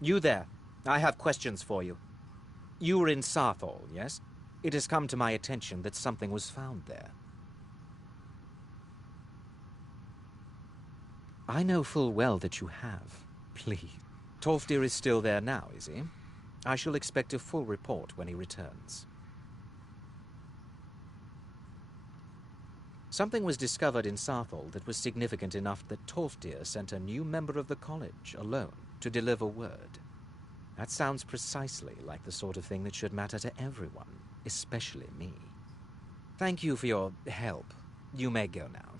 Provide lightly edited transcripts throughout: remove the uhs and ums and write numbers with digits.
You there. I have questions for you. You were in Sarthal, yes? It has come to my attention that something was found there. I know full well that you have. Please. Tolfdir is still there now, is he? I shall expect a full report when he returns. Something was discovered in Sarthal that was significant enough that Tolfdir sent a new member of the college, alone, to deliver word. That sounds precisely like the sort of thing that should matter to everyone, especially me. Thank you for your help. You may go now.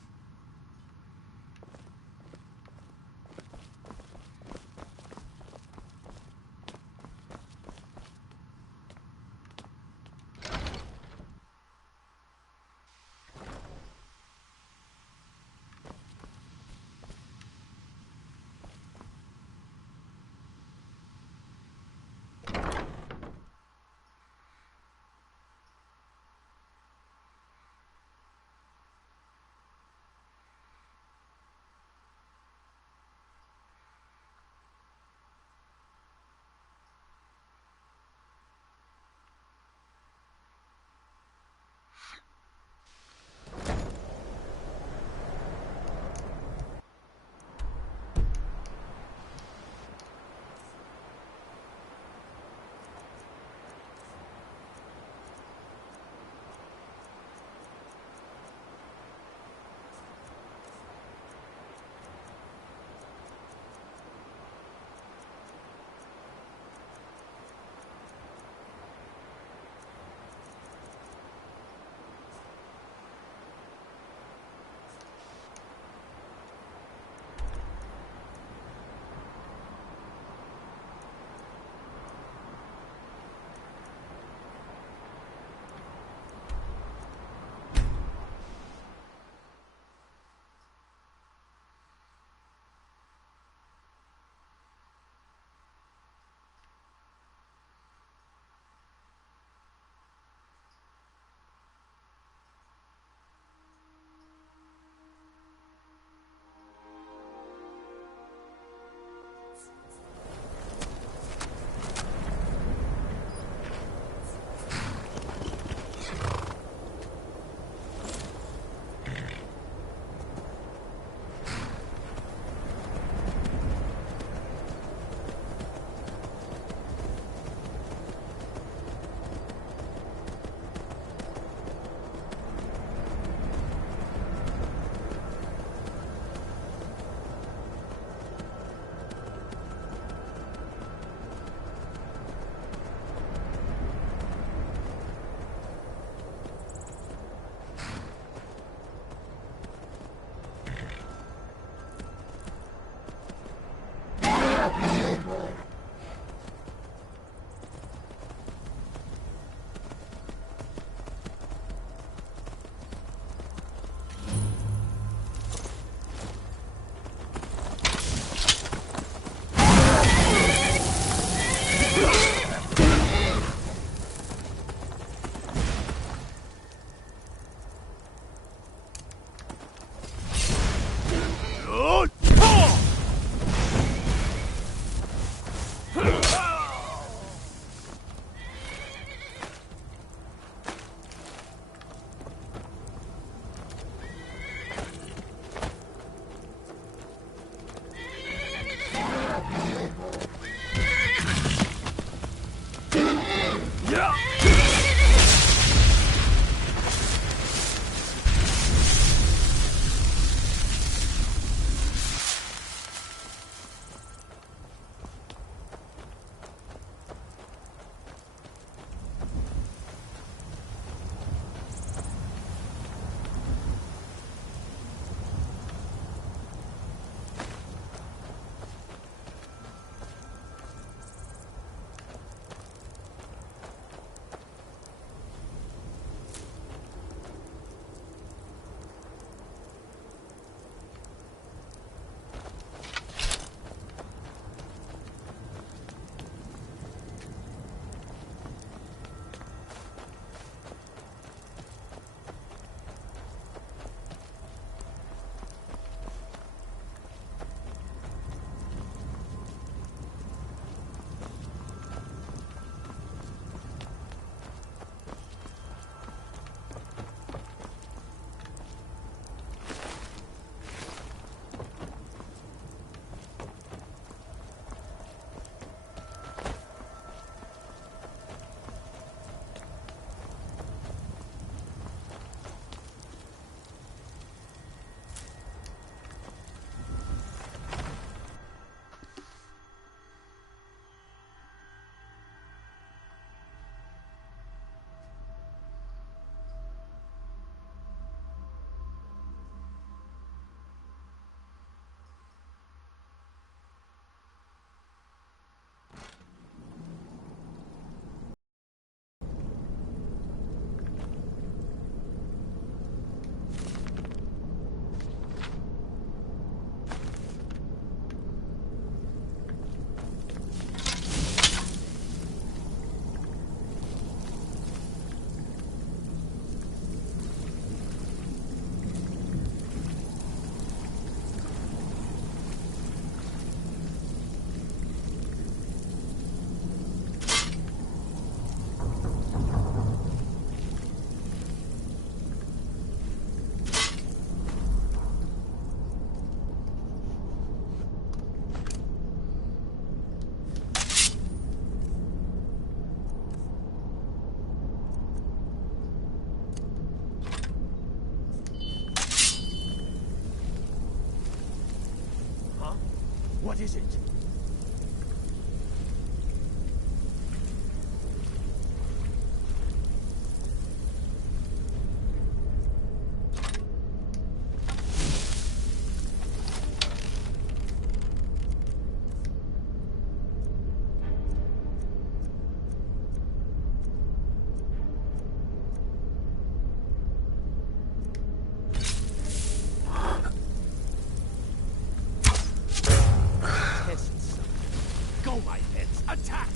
What is it? Go, my heads! Attack!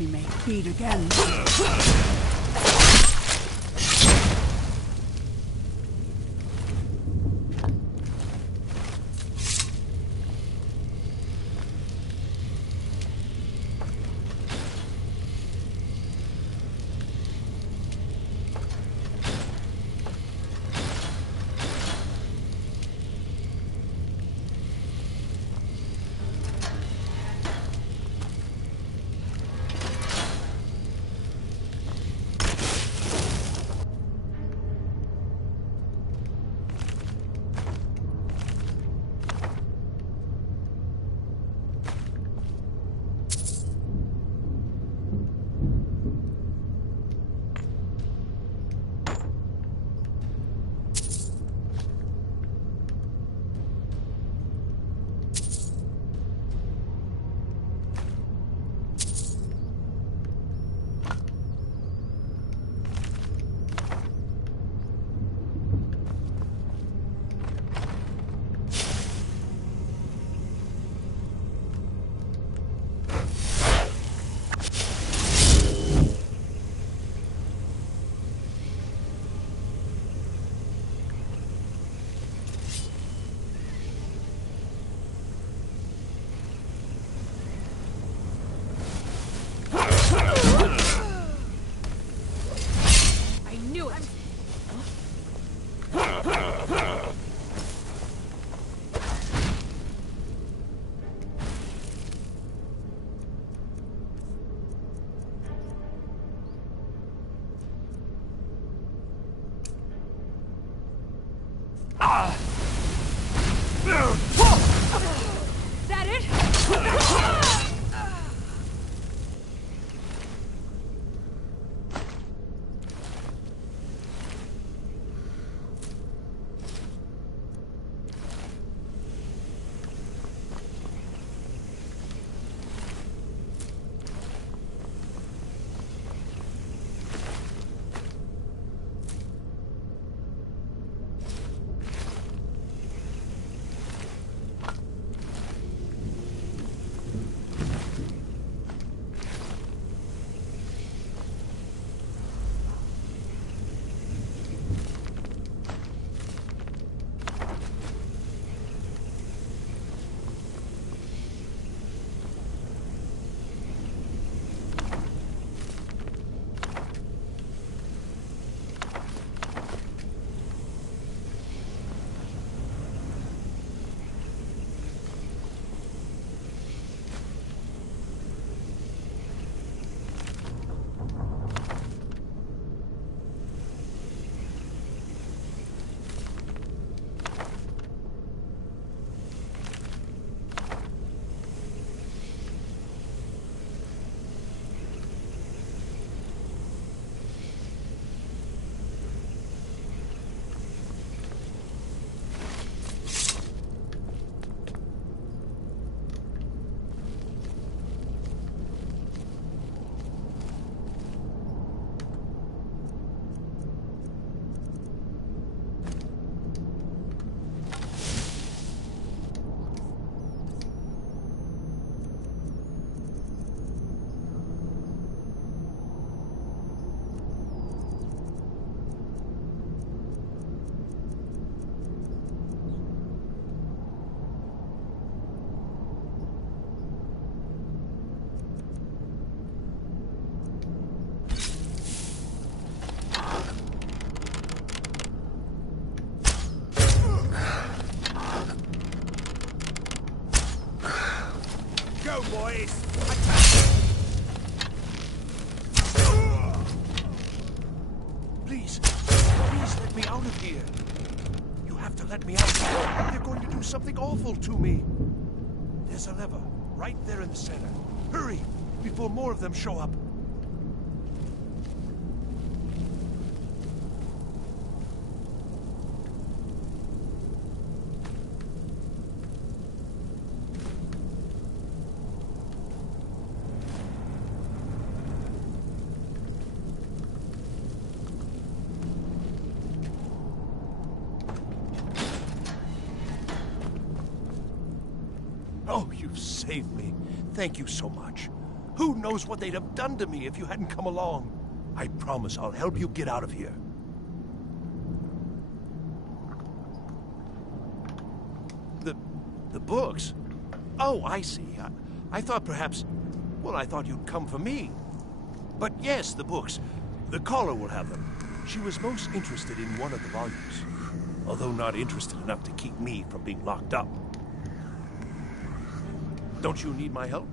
We may meet again. That it? Go, boys! Attack! Please, please let me out of here. You have to let me out. They're going to do something awful to me. There's a lever right there in the center. Hurry, before more of them show up. Oh, you've saved me. Thank you so much. Who knows what they'd have done to me if you hadn't come along? I promise I'll help you get out of here. The books? Oh, I see. I thought perhaps... Well, I thought you'd come for me. But yes, the books. The caller will have them. She was most interested in one of the volumes, although not interested enough to keep me from being locked up. Don't you need my help?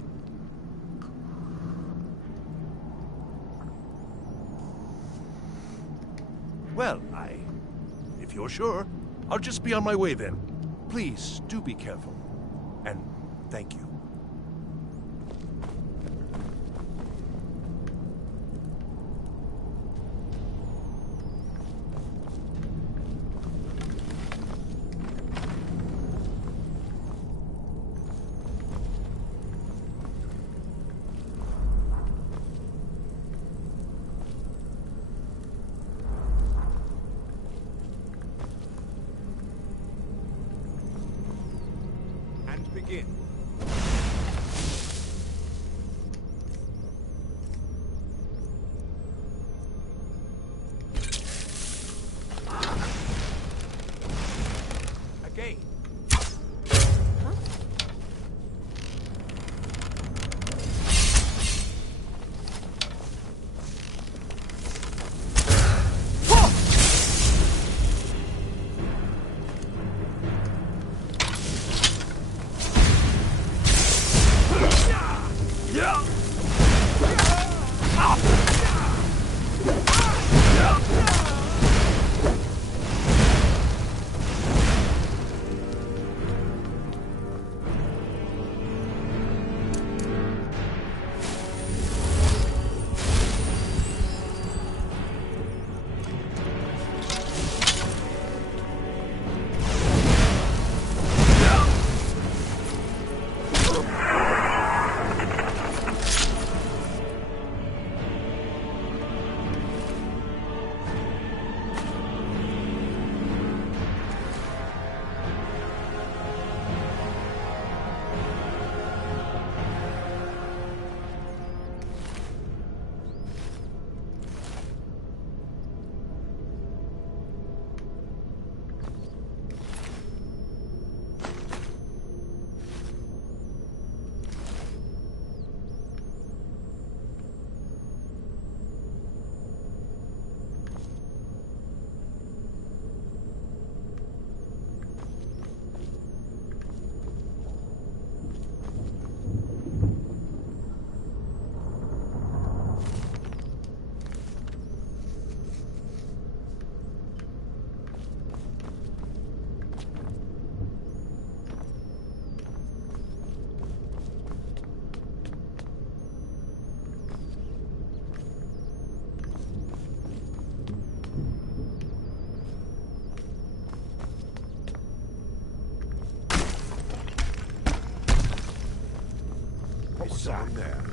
Well, if you're sure, I'll just be on my way then. Please, do be careful. And thank you. Begin. Again. Down there.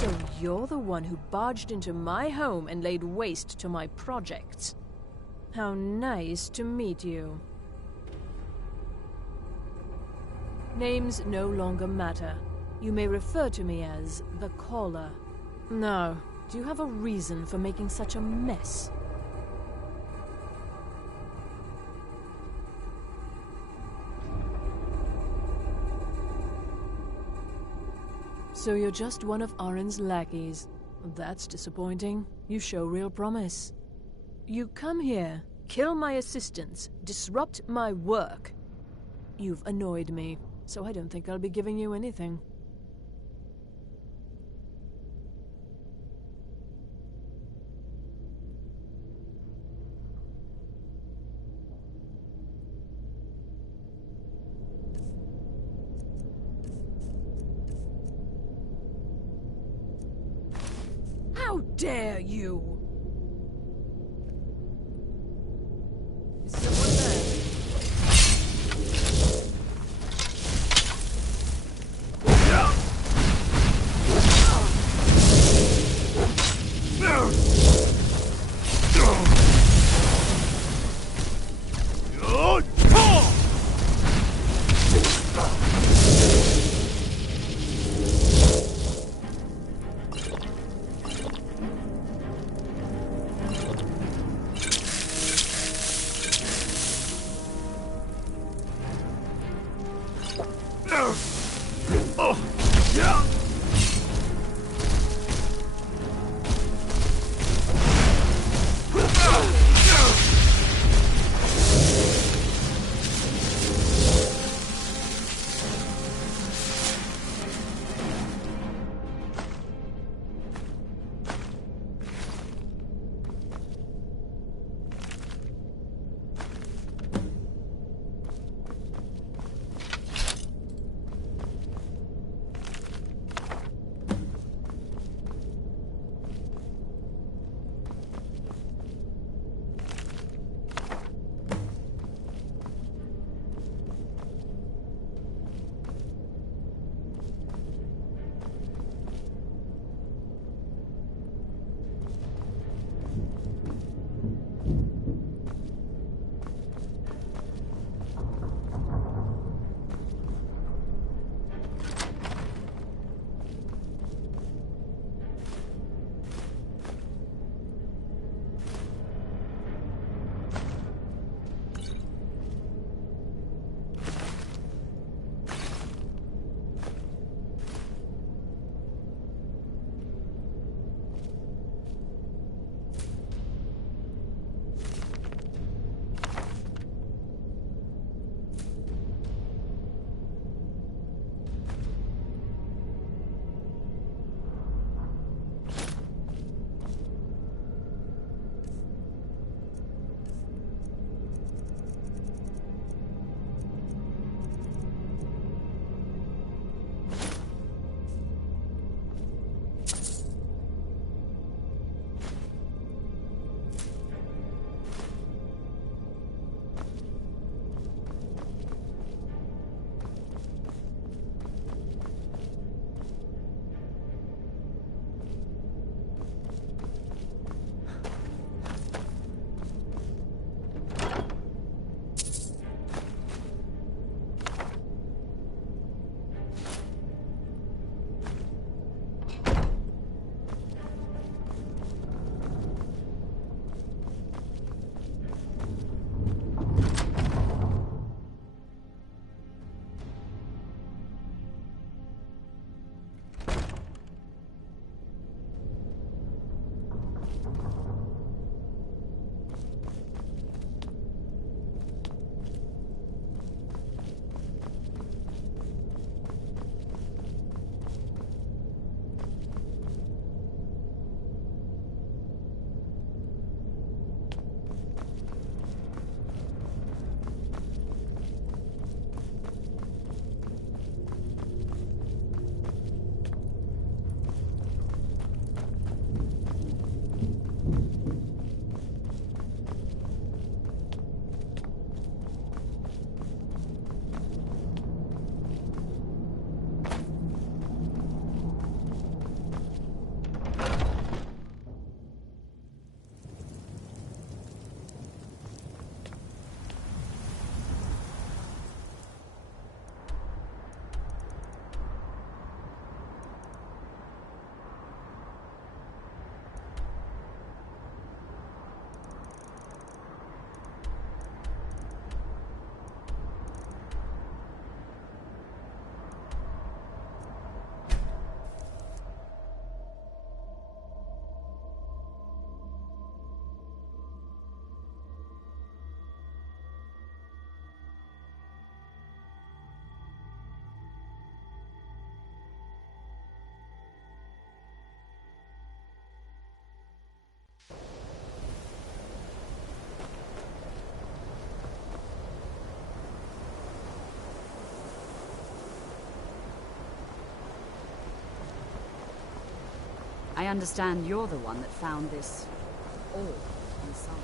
So you're the one who barged into my home and laid waste to my projects. How nice to meet you. Names no longer matter. You may refer to me as the Caller. Now, do you have a reason for making such a mess? So you're just one of Arin's lackeys. That's disappointing. You show real promise. You come here, kill my assistants, disrupt my work. You've annoyed me, so I don't think I'll be giving you anything. How dare you! Is someone there? I understand you're the one that found this orb inside.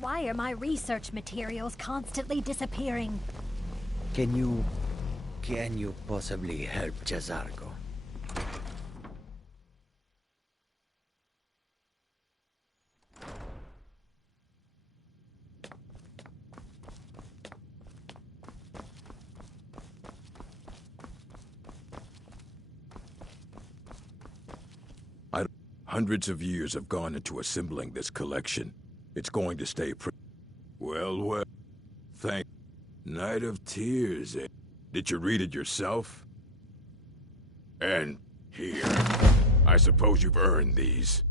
Why are my research materials constantly disappearing? Can you possibly help Jazargo? Hundreds of years have gone into assembling this collection. It's going to stay well, thank... Night of Tears, eh? Did you read it yourself? And here. I suppose you've earned these.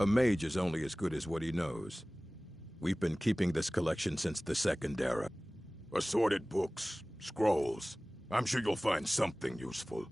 A mage is only as good as what he knows. We've been keeping this collection since the Second Era. Assorted books, scrolls. I'm sure you'll find something useful.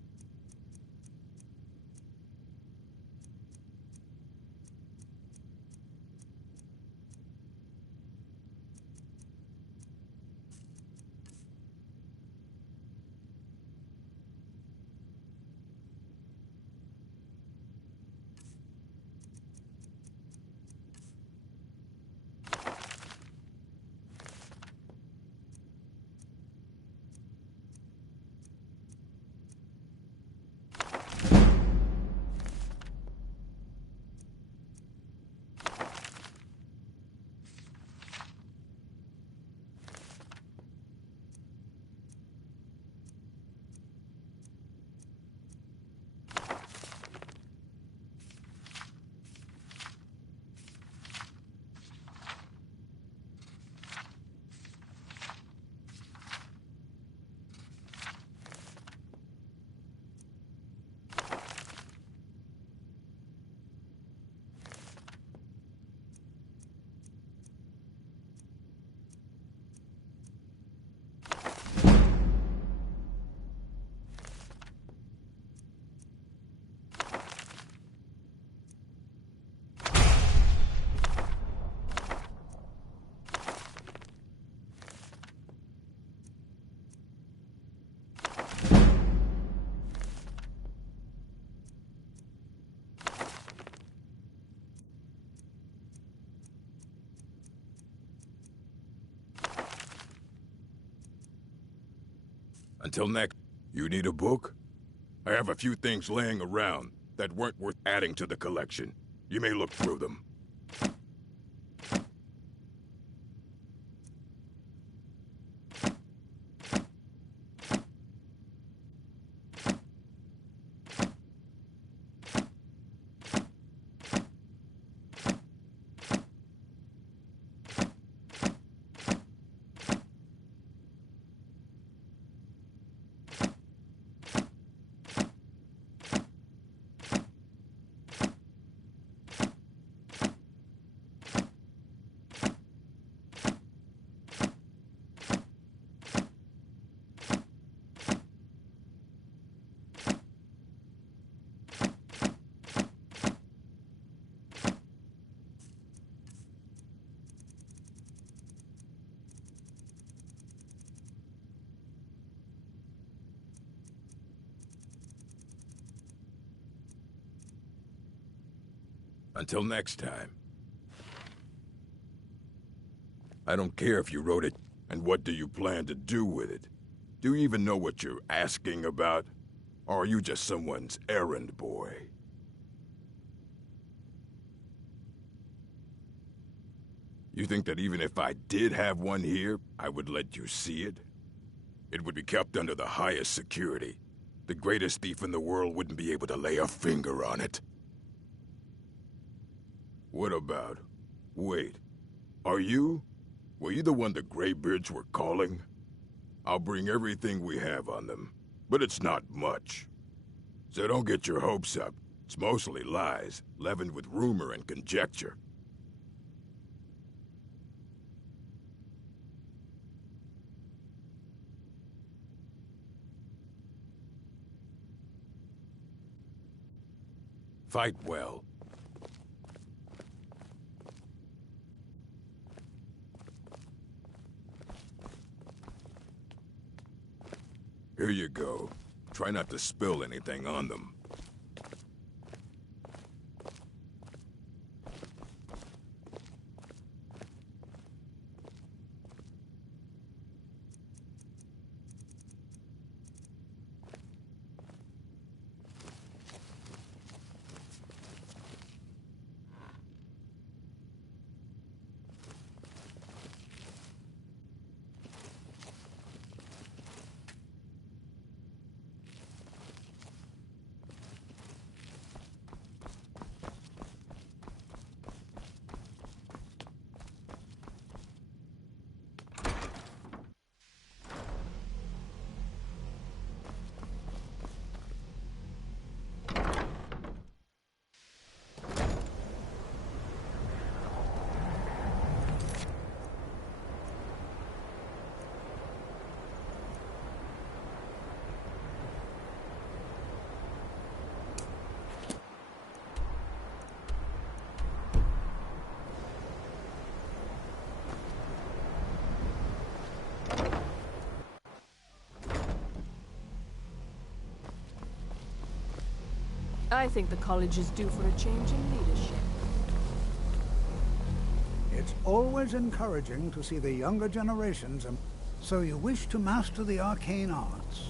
Until next, you need a book? I have a few things laying around that weren't worth adding to the collection. You may look through them. Until next time. I don't care if you wrote it, and what do you plan to do with it? Do you even know what you're asking about? Or are you just someone's errand boy? You think that even if I did have one here, I would let you see it? It would be kept under the highest security. The greatest thief in the world wouldn't be able to lay a finger on it. What about... Wait. Were you the one the Greybeards were calling? I'll bring everything we have on them, but it's not much. So don't get your hopes up. It's mostly lies, leavened with rumor and conjecture. Fight well. Here you go. Try not to spill anything on them. I think the college is due for a change in leadership. It's always encouraging to see the younger generations. So you wish to master the arcane arts?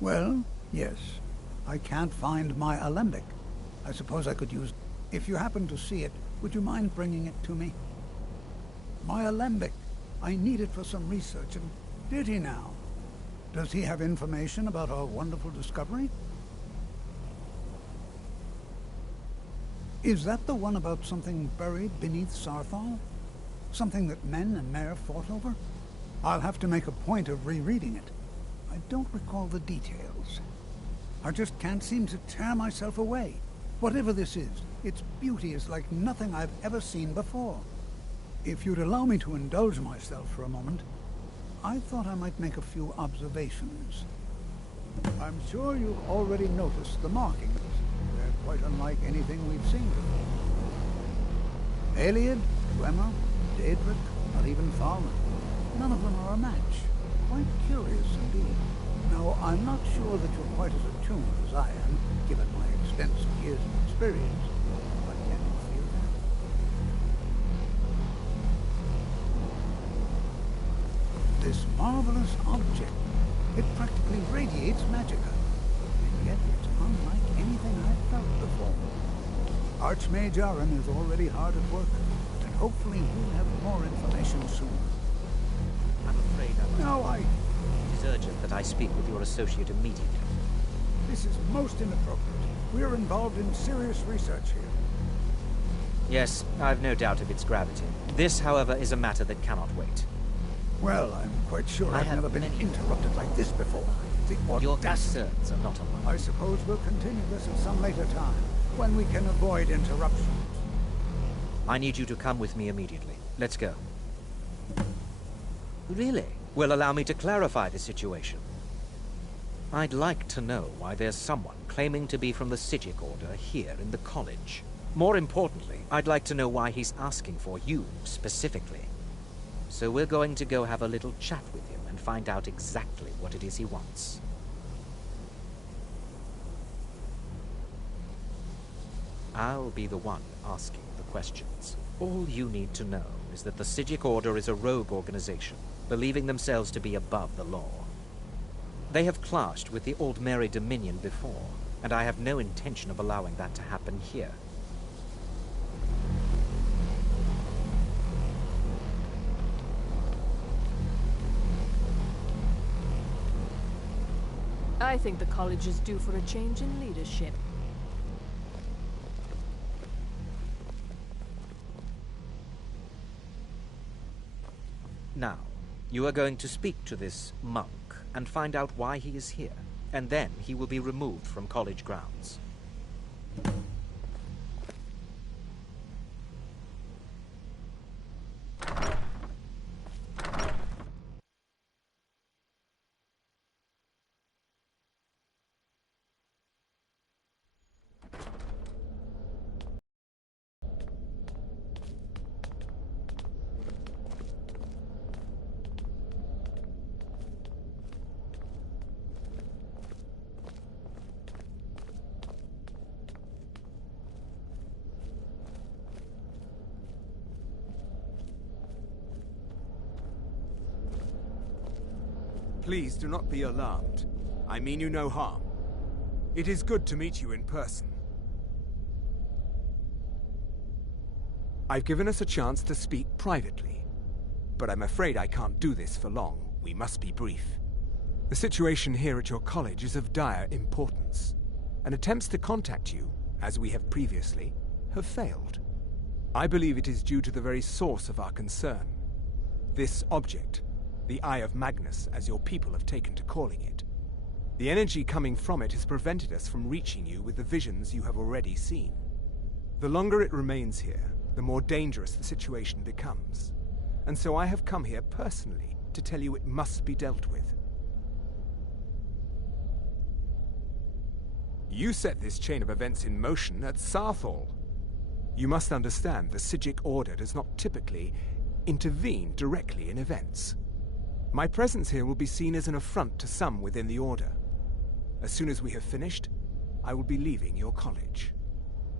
Well, yes. I can't find my alembic. I suppose I could use... If you happen to see it, would you mind bringing it to me? My alembic. I need it for some research, and did he now? Does he have information about our wonderful discovery? Is that the one about something buried beneath Sarthal? Something that men and Mare fought over? I'll have to make a point of rereading it. I don't recall the details. I just can't seem to tear myself away. Whatever this is, its beauty is like nothing I've ever seen before. If you'd allow me to indulge myself for a moment, I thought I might make a few observations. I'm sure you've already noticed the markings. They're quite unlike anything we've seen before. Aliad, Dwemer, Daedric, not even Fallen. None of them are a match. Quite curious indeed. Now, I'm not sure that you're quite as attuned as I am, given my extensive years of experience. But can you feel that? This marvelous object, it practically radiates magicka. And yet it's unlike anything I've felt before. Archmage Aaron is already hard at work, and hopefully we'll have more information soon. I'm afraid No, it is urgent that I speak with your associate immediately. This is most inappropriate. We're involved in serious research here. Yes, I've no doubt of its gravity. This, however, is a matter that cannot wait. Well, I'm quite sure I've have never been many- interrupted like this before. The Your audacity. concerns are not alone. I suppose we'll continue this at some later time, when we can avoid interruptions. I need you to come with me immediately. Let's go. Really? Well, allow me to clarify the situation. I'd like to know why there's someone claiming to be from the Sijic Order here in the college. More importantly, I'd like to know why he's asking for you, specifically. So we're going to go have a little chat with him and find out exactly what it is he wants. I'll be the one asking the questions. All you need to know is that the Sijic Order is a rogue organization, believing themselves to be above the law. They have clashed with the Old Mary Dominion before, and I have no intention of allowing that to happen here. I think the college is due for a change in leadership. Now, you are going to speak to this monk and find out why he is here, and then he will be removed from college grounds. Please do not be alarmed. I mean you no harm. It is good to meet you in person. I've given us a chance to speak privately, but I'm afraid I can't do this for long. We must be brief. The situation here at your college is of dire importance, and attempts to contact you, as we have previously, have failed. I believe it is due to the very source of our concern. This object, the Eye of Magnus, as your people have taken to calling it. The energy coming from it has prevented us from reaching you with the visions you have already seen. The longer it remains here, the more dangerous the situation becomes. And so I have come here personally to tell you it must be dealt with. You set this chain of events in motion at Sarthal. You must understand the Psijic Order does not typically intervene directly in events. My presence here will be seen as an affront to some within the Order. As soon as we have finished, I will be leaving your college.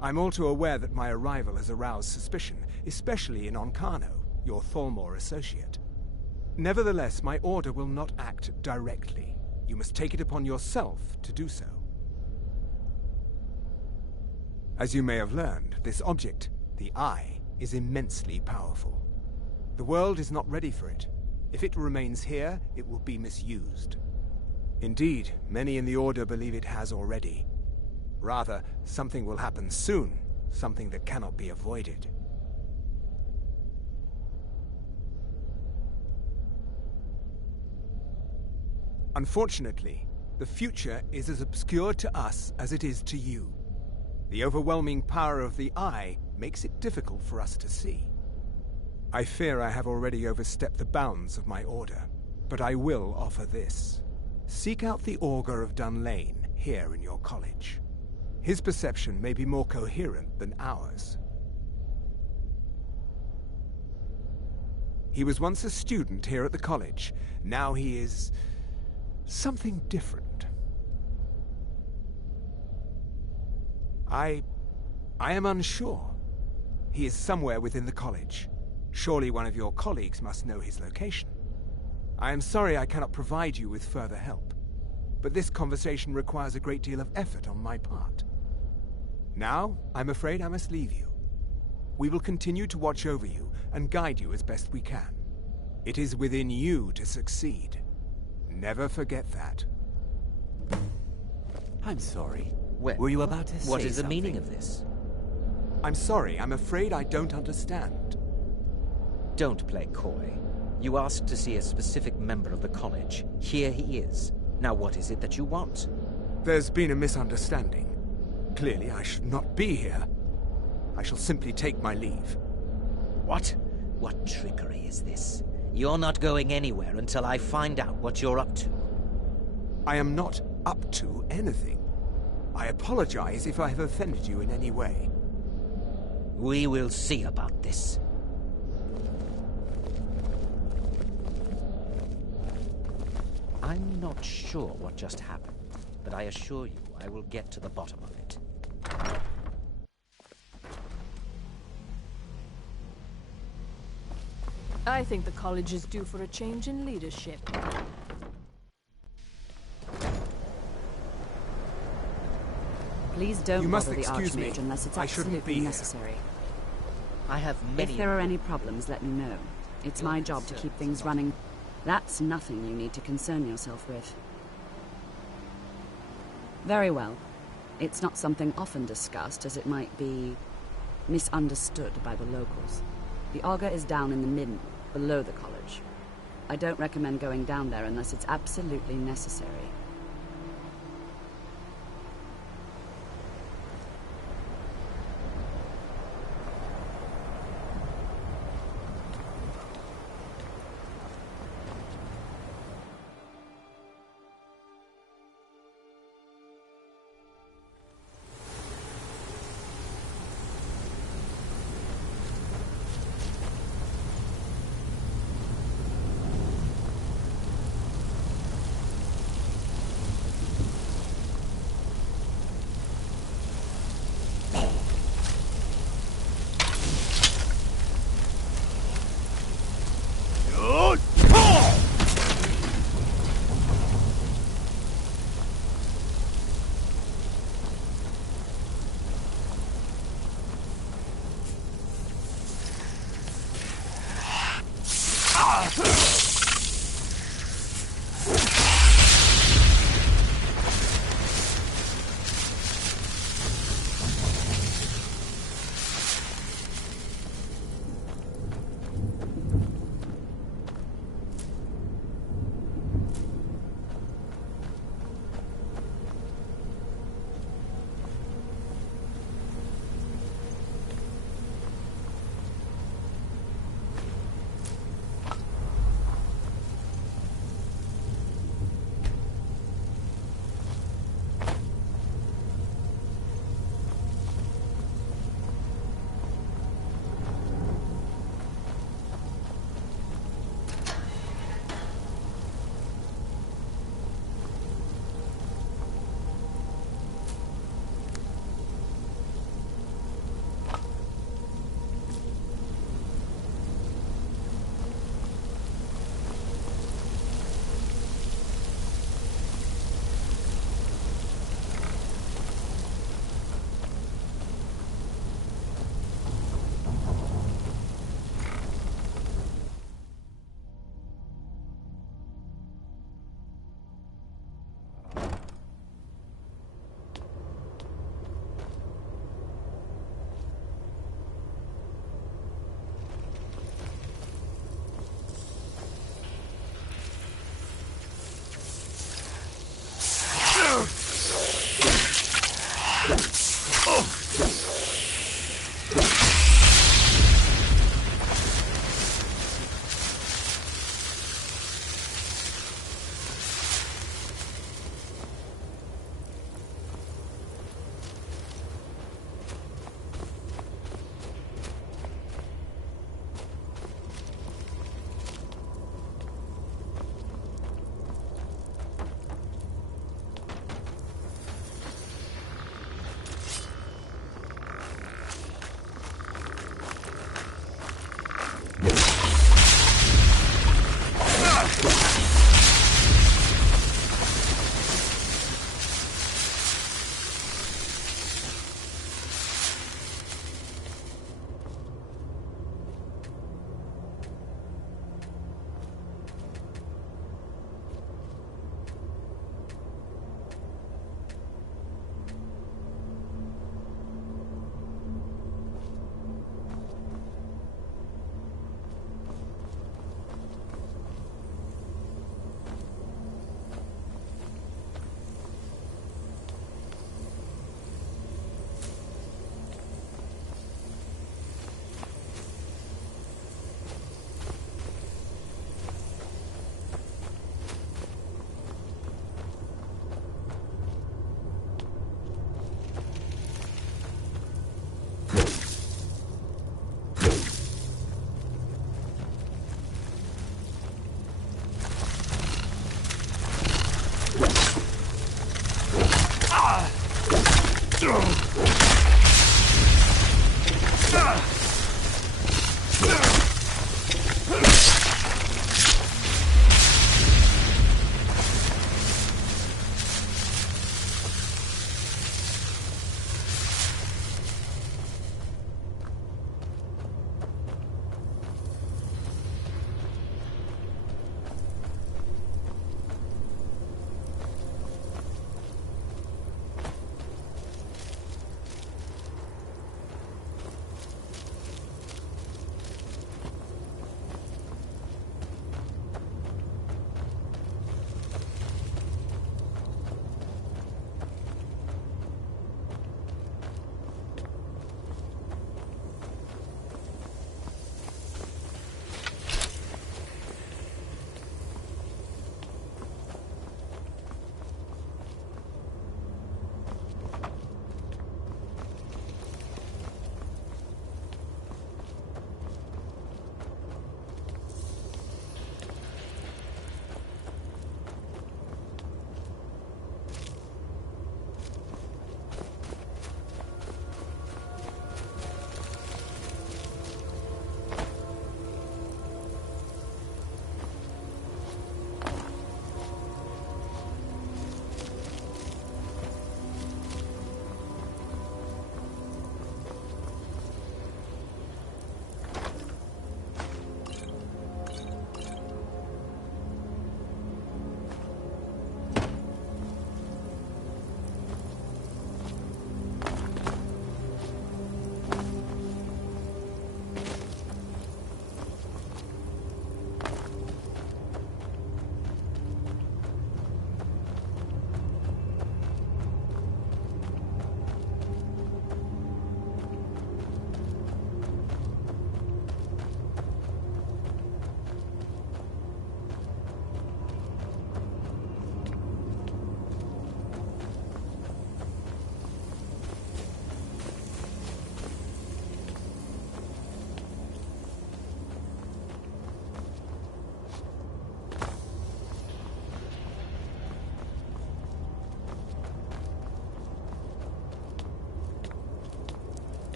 I'm all too aware that my arrival has aroused suspicion, especially in Onkano, your Thalmor associate. Nevertheless, my Order will not act directly. You must take it upon yourself to do so. As you may have learned, this object, the Eye, is immensely powerful. The world is not ready for it. If it remains here, it will be misused. Indeed, many in the Order believe it has already. Rather, something will happen soon, something that cannot be avoided. Unfortunately, the future is as obscure to us as it is to you. The overwhelming power of the Eye makes it difficult for us to see. I fear I have already overstepped the bounds of my Order, but I will offer this. Seek out the Augur of Dunlane here in your college. His perception may be more coherent than ours. He was once a student here at the college. Now he is something different. I am unsure. He is somewhere within the college. Surely one of your colleagues must know his location. I am sorry I cannot provide you with further help, but this conversation requires a great deal of effort on my part. Now, I'm afraid I must leave you. We will continue to watch over you and guide you as best we can. It is within you to succeed. Never forget that. I'm sorry. Well, were you about to say what is the something? meaning of this? I'm sorry, I'm afraid I don't understand. Don't play coy. You asked to see a specific member of the college. Here he is. Now what is it that you want? There's been a misunderstanding. Clearly I should not be here. I shall simply take my leave. What? What trickery is this? You're not going anywhere until I find out what you're up to. I am not up to anything. I apologize if I have offended you in any way. We will see about this. I'm not sure what just happened, but I assure you I will get to the bottom of it. I think the college is due for a change in leadership. Please don't You must bother the excuse me. Archmage unless it's I shouldn't be absolutely here. necessary. I have many... If there are any problems, let me know. It's my job to keep things running. That's nothing you need to concern yourself with. Very well. It's not something often discussed, as it might be misunderstood by the locals. The Augur is down in the midden, below the college. I don't recommend going down there unless it's absolutely necessary.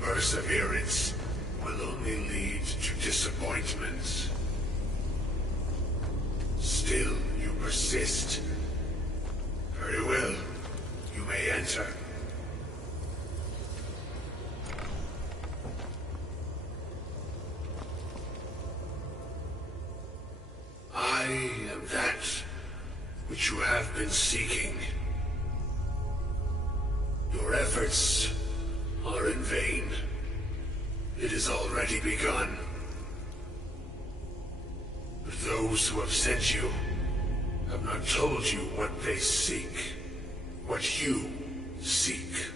perseverance will only lead to disappointment. Still, you persist. Very well. You may enter. I am that which you have been seeking. Your efforts are in vain. It has already begun. But those who have sent you have not told you what they seek, what you seek.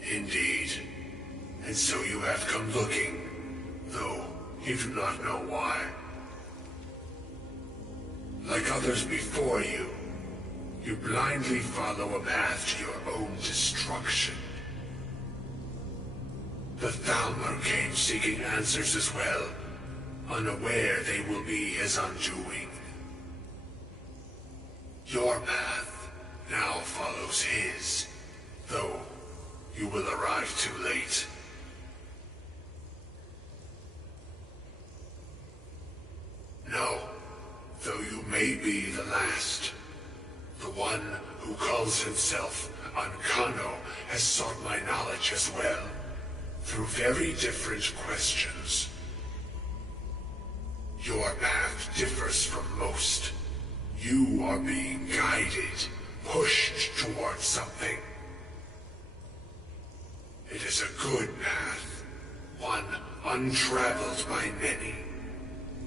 Indeed. And so you have come looking, though you do not know why. Like others before you, you blindly follow a path to your own destruction. The Thalmor came seeking answers as well, unaware they will be his undoing. Your path now follows his, though you will arrive too late. No, though you may be the last, the one who calls himself Ancano has sought my knowledge as well, through very different questions. Your path differs from most. You are being guided, pushed towards something. It is a good path, one untraveled by many.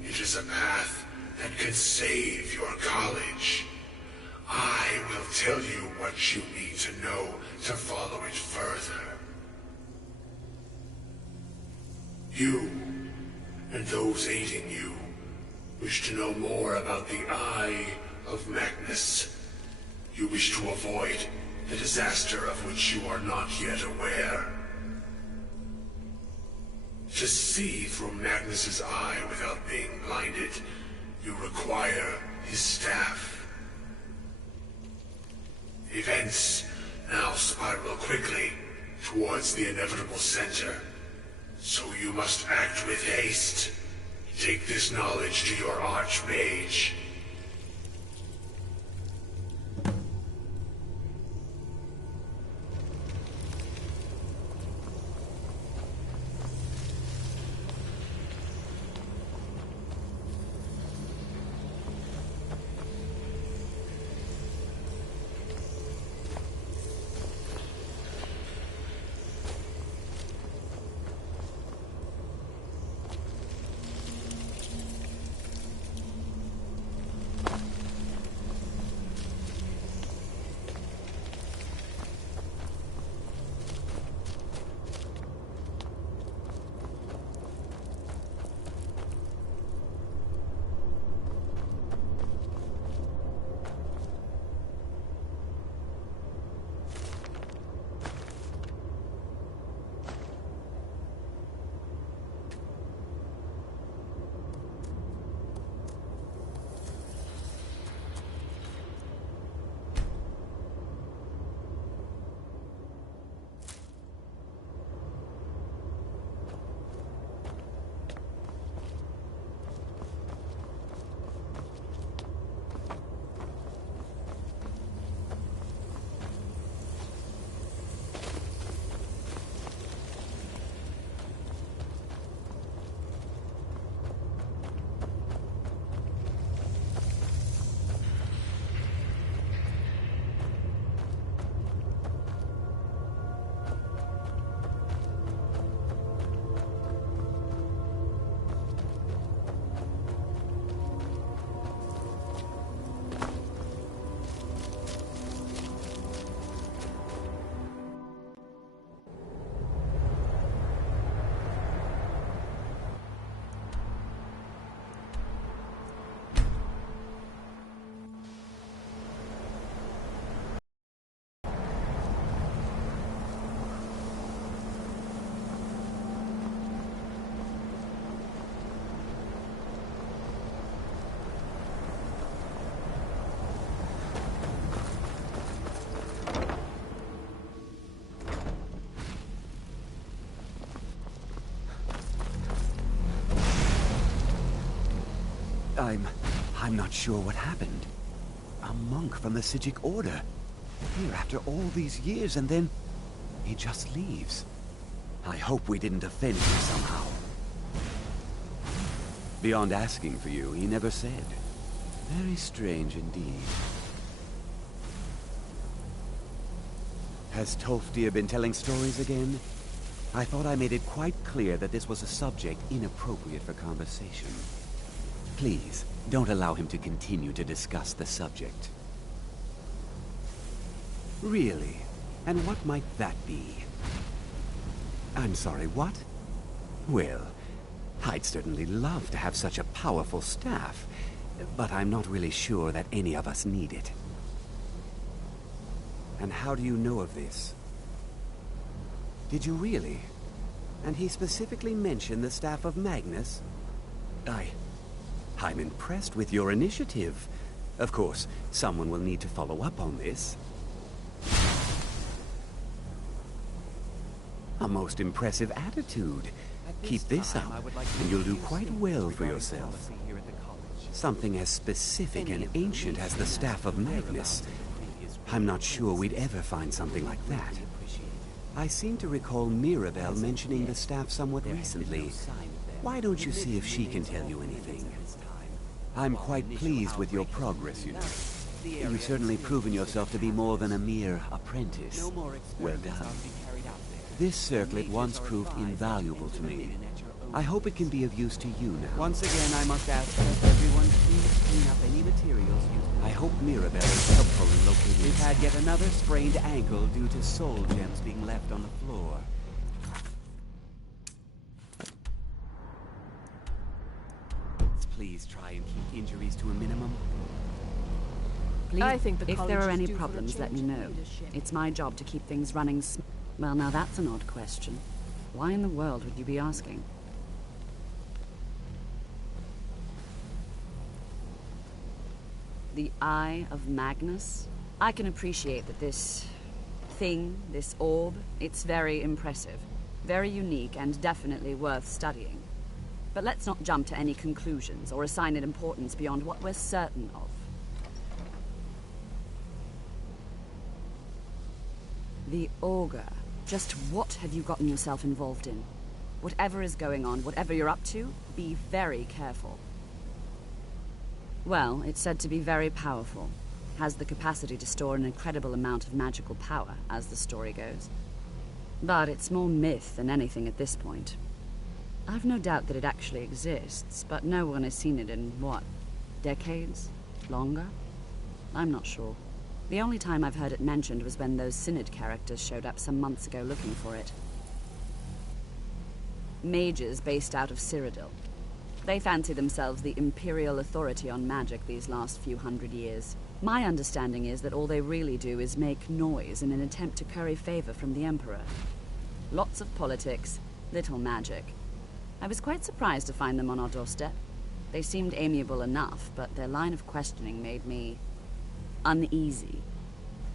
It is a path that could save your college. I will tell you what you need to know to follow it further. You, and those aiding you, wish to know more about the Eye of Magnus. You wish to avoid the disaster of which you are not yet aware. To see through Magnus's eye without being blinded, you require his staff. Events now spiral quickly towards the inevitable center, so you must act with haste. Take this knowledge to your Archmage. I'm not sure what happened. A monk from the Sijic Order. Here after all these years, and then he just leaves. I hope we didn't offend him somehow. Beyond asking for you, he never said. Very strange indeed. Has Tolfdir been telling stories again? I thought I made it quite clear that this was a subject inappropriate for conversation. Please, don't allow him to continue to discuss the subject. Really? And what might that be? I'm sorry, what? Well, I'd certainly love to have such a powerful staff, but I'm not really sure that any of us need it. And how do you know of this? Did you really? And he specifically mentioned the staff of Magnus? I'm impressed with your initiative. Of course, someone will need to follow up on this. A most impressive attitude. Keep this up, and you'll do quite well for yourself. Something as specific and ancient as the staff of Magnus. I'm not sure we'd ever find something like that. I seem to recall Mirabelle mentioning the staff somewhat recently. Why don't you see if she can tell you anything? I'm quite pleased with your progress, you know. You've certainly proven yourself to be more than a mere apprentice. Well done. This circlet once proved invaluable to me. I hope it can be of use to you now. Once again, I must ask that everyone please clean up any materials used. I hope Mirabelle is helpful in locating. We've had yet another sprained ankle due to soul gems being left on the floor. Please try and keep injuries to a minimum. Please, I think the if college there are is any due for a problems, let me change in know. leadership. It's my job to keep things running Well, now that's an odd question. Why in the world would you be asking? The Eye of Magnus? I can appreciate that this thing, this orb, it's very impressive. Very unique and definitely worth studying. But let's not jump to any conclusions or assign it importance beyond what we're certain of. The Augur. Just what have you gotten yourself involved in? Whatever is going on, whatever you're up to, be very careful. Well, it's said to be very powerful. Has the capacity to store an incredible amount of magical power, as the story goes. But it's more myth than anything at this point. I've no doubt that it actually exists, but no one has seen it in, what, decades? Longer? I'm not sure. The only time I've heard it mentioned was when those Synod characters showed up some months ago looking for it. Mages based out of Cyrodiil. They fancy themselves the imperial authority on magic these last few hundred years. My understanding is that all they really do is make noise in an attempt to curry favor from the Emperor. Lots of politics, little magic. I was quite surprised to find them on our doorstep. They seemed amiable enough, but their line of questioning made me uneasy.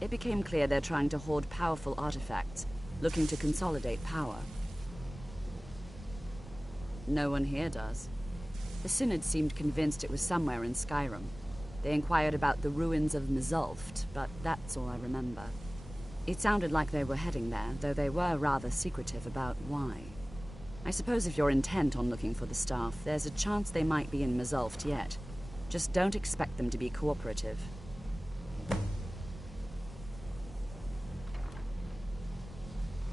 It became clear they're trying to hoard powerful artifacts, looking to consolidate power. No one here does. The Synod seemed convinced it was somewhere in Skyrim. They inquired about the ruins of Mzulft, but that's all I remember. It sounded like they were heading there, though they were rather secretive about why. I suppose if you're intent on looking for the staff, there's a chance they might be in Mzulft yet. Just don't expect them to be cooperative.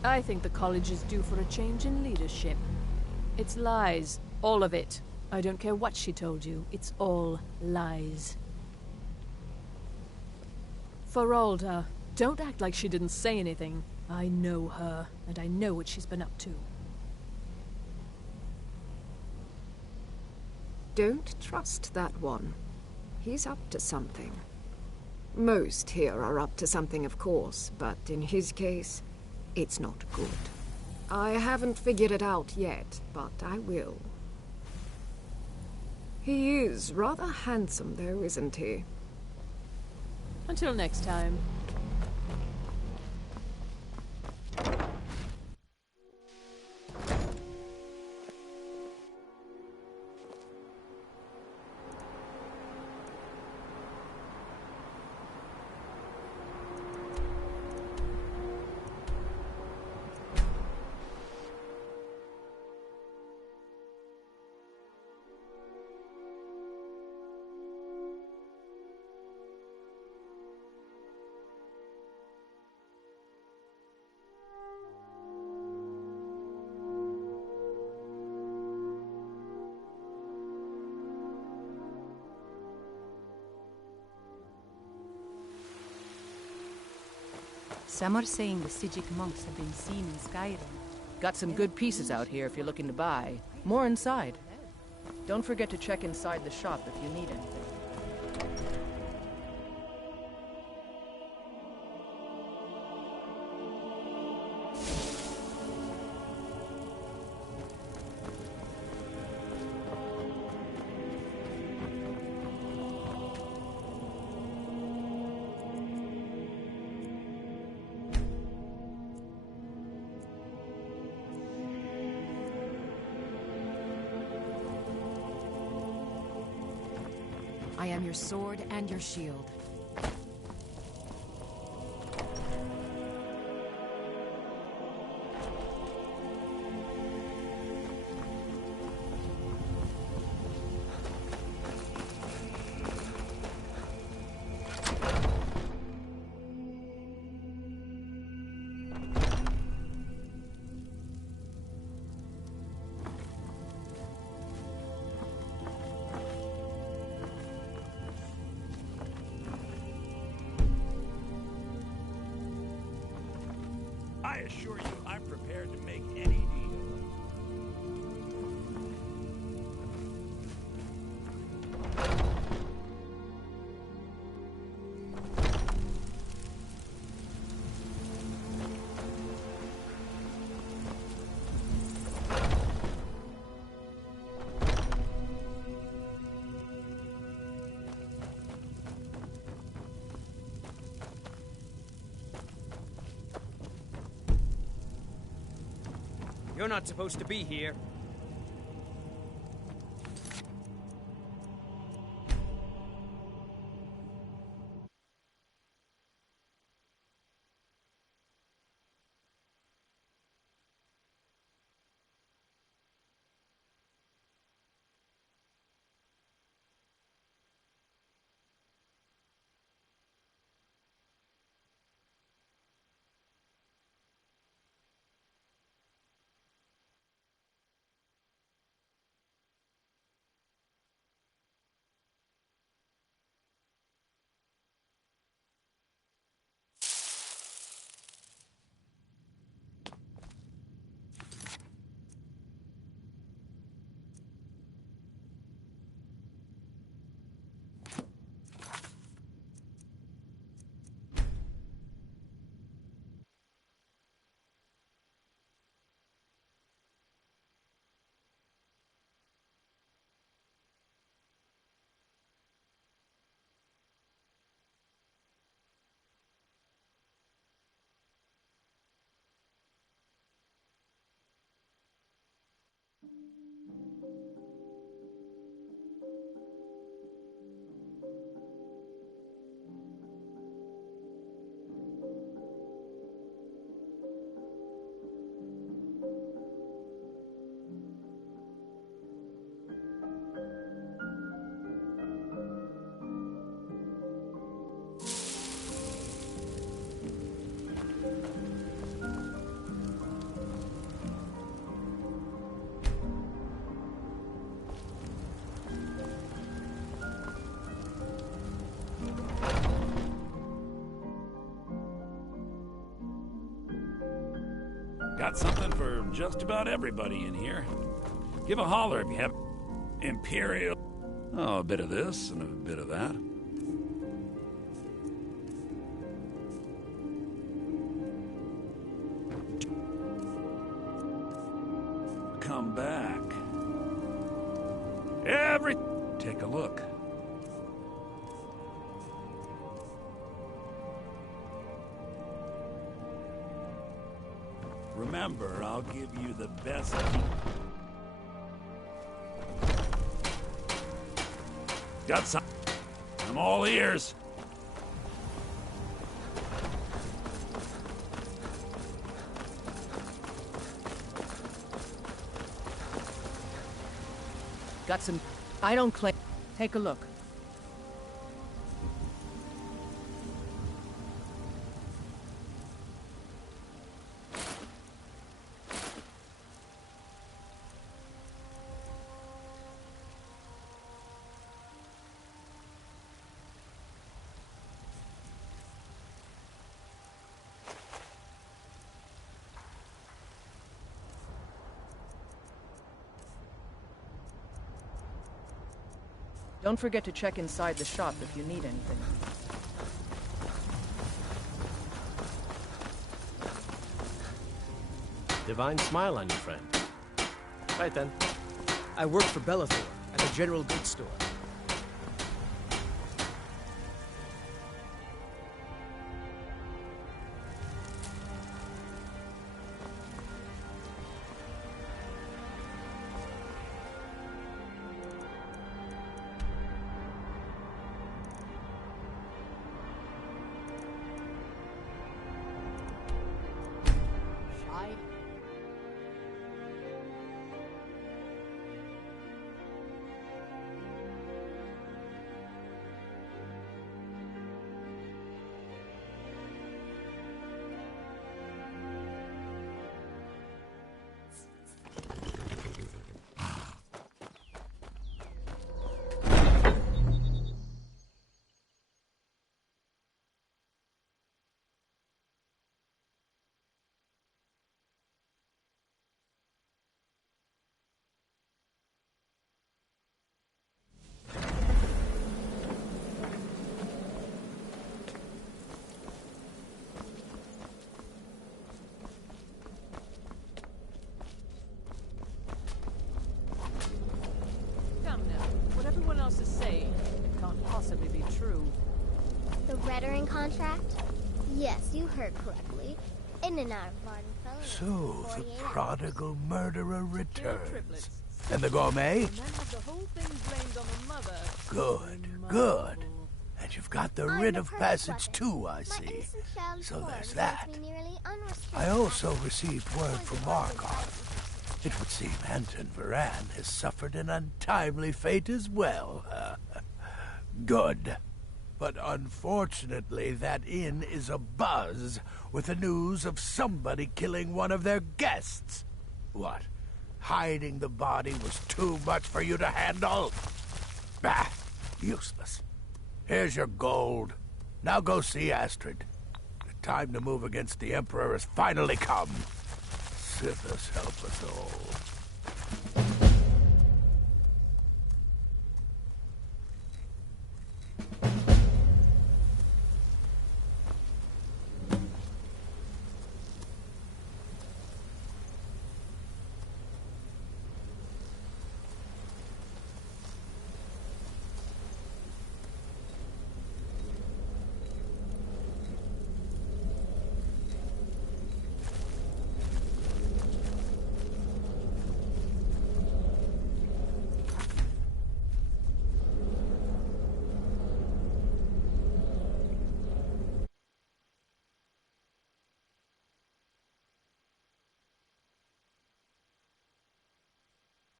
I think the college is due for a change in leadership. It's lies. All of it. I don't care what she told you. It's all lies. Feralda, don't act like she didn't say anything. I know her, and I know what she's been up to. Don't trust that one. He's up to something. Most here are up to something, of course, but in his case, it's not good. I haven't figured it out yet, but I will. He is rather handsome, though, isn't he? Until next time. Some are saying the Sijic monks have been seen in Skyrim. Got some good pieces out here if you're looking to buy. More inside. Don't forget to check inside the shop if you need anything. I am your sword and your shield. I assure you, I'm prepared to make any deal. You're not supposed to be here. Got something for just about everybody in here. Give a holler if you have Imperial. Oh, a bit of this and a bit of that. Come back. Take a look. Remember, I'll give you the best. Got some. I'm all ears. Got some... I don't claim... Take a look. Don't forget to check inside the shop if you need anything. Divine smile on you, friend. Right then. I work for Bellathor at the general goods store. To say it can't possibly be true. The Rettering contract? Yes, you heard correctly. In and out of Varden. So, the prodigal murderer returns. And the gourmet? And then have the whole thing blamed on the mother. Good, good. And you've got the writ of passage too, I see. So there's that. I also received word from Markarth. It would seem Anton Varan has suffered an untimely fate as well. Good. But unfortunately, that inn is abuzz with the news of somebody killing one of their guests. What? Hiding the body was too much for you to handle? Bah! Useless. Here's your gold. Now go see Astrid. The time to move against the Emperor has finally come. Sithis help us all.